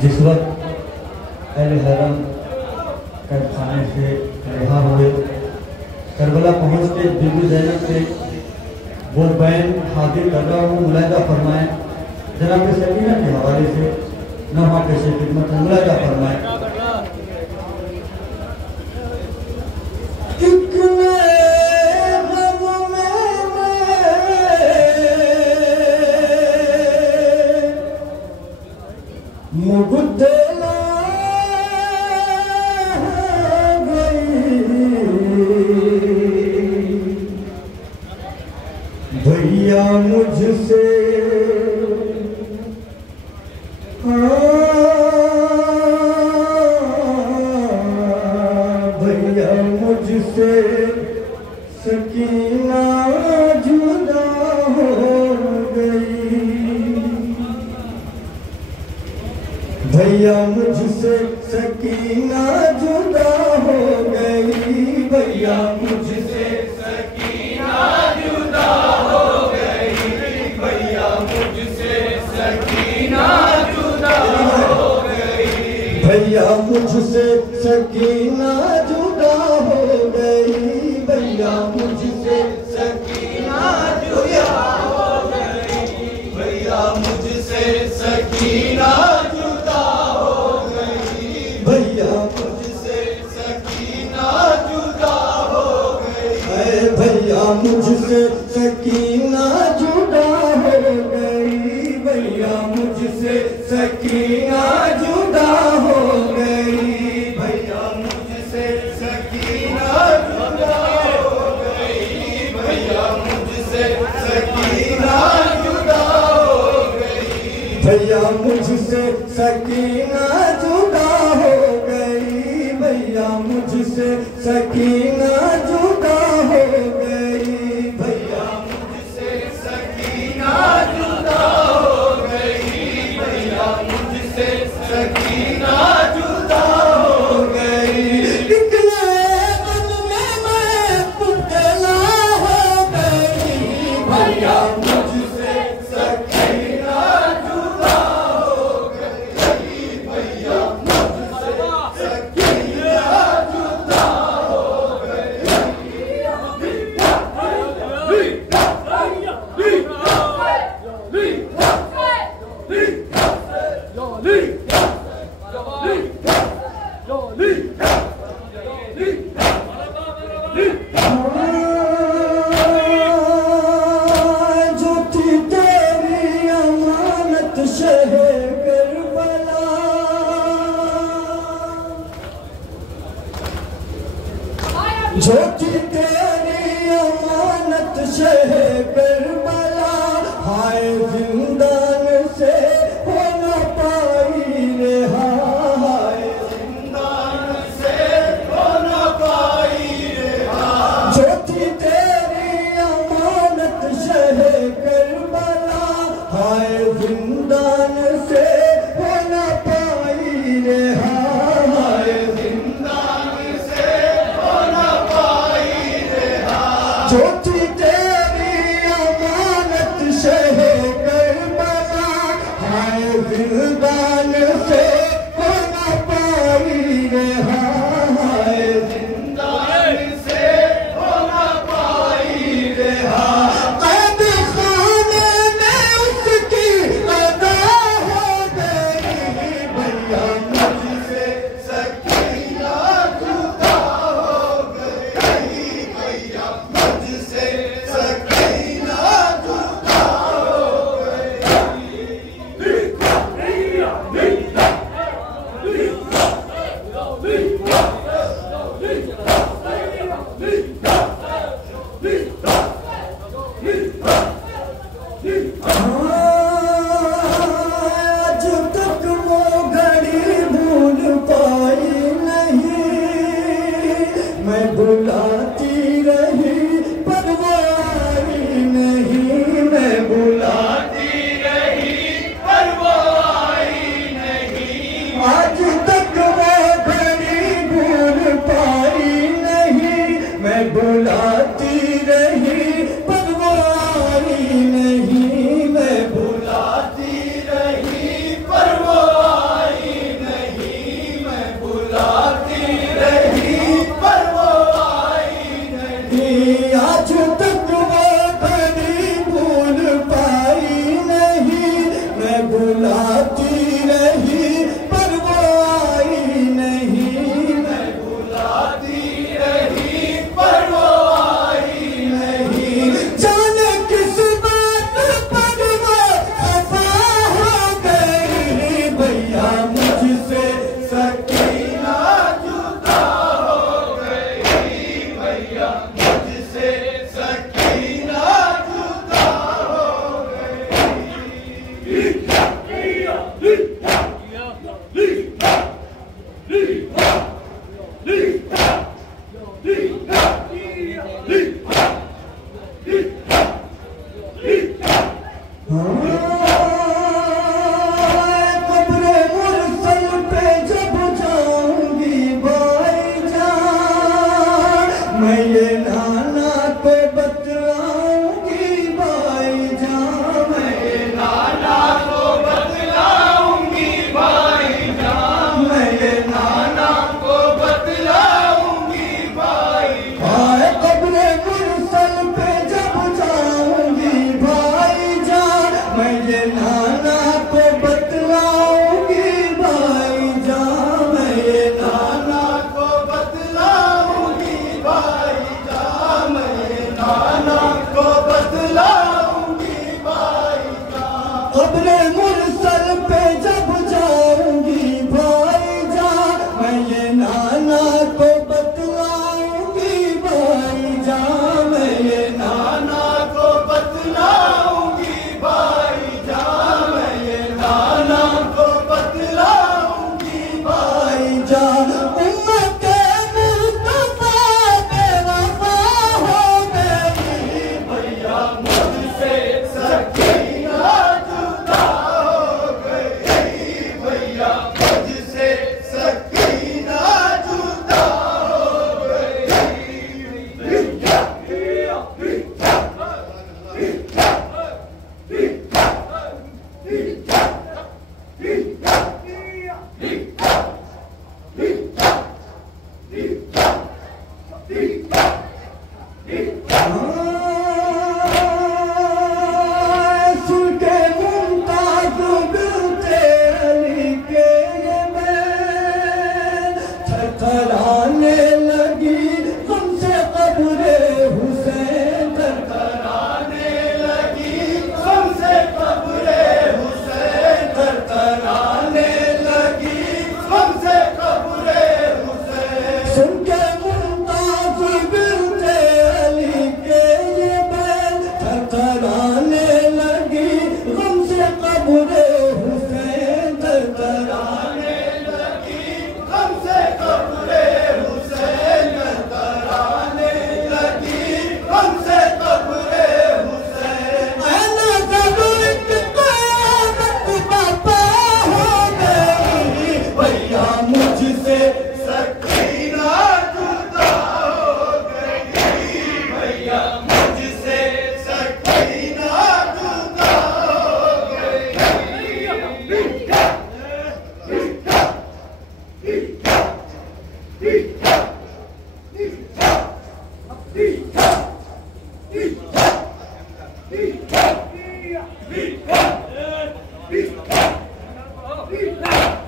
जिस वक्त अहले हरम कैदखाने से रिहा हुए, करबला पहुँच के बीबी ज़ैनब से वो बैन हाजिर कर रहा हूँ, मुलाहिजा फरमाएँ। जनाब सकीना के हवाले से नौहा पेश खिदमत मुलाहिजा फरमाएँ। भैया मुझसे भैया मुझसे सकीना जुदा हो गई, भैया मुझसे सकीना जुदा हो गई, भैया मुझसे सकीना जुदा हो गई, भैया मुझसे सकीना जुदा हो गई, भैया मुझसे सकीना जुदा हो गई, भैया मुझसे सकीना जुदा हो गई, भैया मुझसे सकीना जुदा हो गई, भैया मुझसे सकीना जुदा हो गई, भैया मुझसे सकीना जुदा हो गई, भैया मुझसे सकीना जुदा हो गई, भैया मुझसे सकीना जुदा हो गई, भैया मुझसे सकीना जुदा हो गई, भैया मुझसे सकीना जुदा हो गई, भैया मुझसे सकीना जुदा हो गई, भैया मुझसे सकीना जुदा हो गई, भैया मुझसे सकीना जुदा हो गई, निकले मन में मैं पुतला हो गई, भैया मुझसे सकीना जुदा हो गई, भैया मुझसे सकीना जुदा हो गई। जो थी तेरी अमानत शहे करबला, जो थी तेरी अमानत शहे करबला, हाय जिंदान से हो न पाई रेहा, हाय जिंदान से हो न पाई रेहा, जो थी तेरी अमानत शहे करबला, हाय जिंदान से हो न पाई रेहा, हाय जिंदान से हो न पाई रेहा, जो थी तेरी अमानत शहे करबला, हाय जिंदान से हो न पाई रेहा, हाय जिंदान से हो न पाई रेहा, कैद खाने में उसकी अदा हो गई, भैया मुझसे सकीना जुदा हो गई, भैया मुझसे सकीना जुदा हो कब्रे मुरसल पे जब जाऊंगी भाईजान, मैं ये नाना को बतलाऊंगी भाईजान, मैं ये नाना को बतलाऊंगी भाईजान, मैं ये नाना को बतलाऊंगी भाईजान। कब्रे मुरसल पे जब जाऊंगी भाईजान, मैं ये नाना को बतलाऊंगी भाईजान, मैं ये नाना को बतलाऊंगी भाईजान, मैं ये नाना को बतलाऊंगी भाईजान। कब्रे मुरसल पे जब जाऊंगी भाईजान, मैं ये नाना को बतलाऊंगी भाईजान, मैं ये नाना को बतलाऊंगी भाईजान, मैं ये नाना को बतलाऊंगी भाईजान। उम्मते मुस्तफा बेवफा हो गई भैया, मुझसे सकीना जुदा हो गई भैया, मुझसे सकीना जुदा हो गई। सुन के मुमताज बिनते अली के ये मैं थरथराने लगी हमसे कब्रे हुसैन, थरथराने लगी हमसे कब्रे हुसैन, थरथराने लगी हमसे कब्रे हुसैन। सुन के मुमताज बिनते अली के ये बैन थरथराने लगी हमसे कब्रे हुसैन, थरथराने लगी हमसे कब्रे हुसैन, थरथराने लगी हमसे कब्रे हुसैन। ऐना ज़रूरत क़यामत बर्पा हो गई भैया, मुझसे सकीना जुदा हो गई भैया, मुझसे सकीना जुदा हो गई। Beat!